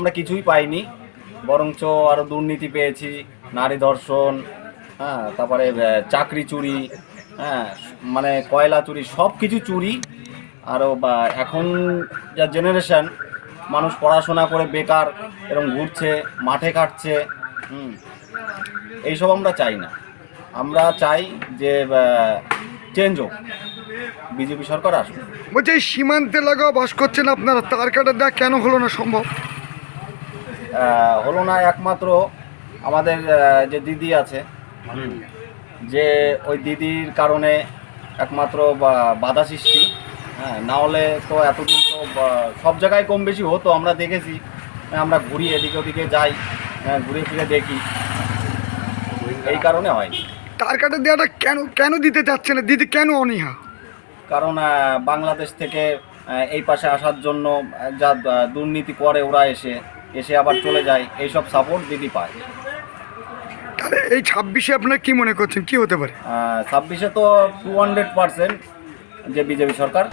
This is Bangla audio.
আমরা কিছুই পাইনি, বরঞ্চ আরও দুর্নীতি পেয়েছি, নারী ধর্ষণ, হ্যাঁ, তারপরে চাকরি চুরি, হ্যাঁ, মানে কয়লা চুরি, সব কিছু চুরি। আরও এখন যা জেনারেশন, মানুষ পড়াশোনা করে বেকার এরকম ঘুরছে, মাঠে কাটছে। এইসব আমরা চাই না। আমরা চাই যে চেঞ্জ হোক, বিজেপি সরকার আসবে। বলছি এই সীমান্তে লাগাও বাস করছেন আপনারা, তার কাটা দেওয়া কেন হলো না সম্ভব? হলো না একমাত্র আমাদের যে দিদি আছে, যে ওই দিদির কারণে একমাত্র বাধা সৃষ্টি। হ্যাঁ, না হলে তো এতদিন তো সব জায়গায় কম বেশি হতো, আমরা দেখেছি। আমরা ঘুরি, এদিকে ওদিকে যাই, ঘুরে ফিরে দেখি, এই কারণে হয়নি। তার কাটা দেওয়াটা কেন কেন দিতে চাচ্ছে না দিদি, কেন অনীহা? কারণ বাংলাদেশ থেকে এই পাশে আসার জন্য যা দুর্নীতি করে ওরা, এসে এসে আবার চলে যায়, এইসব সাপোর্ট দিদি পায়। তাহলে এই 26-এ আপনারা কি মনে করছেন কি হতে পারে? 26-এ তো 200% যে বিজেপি সরকার।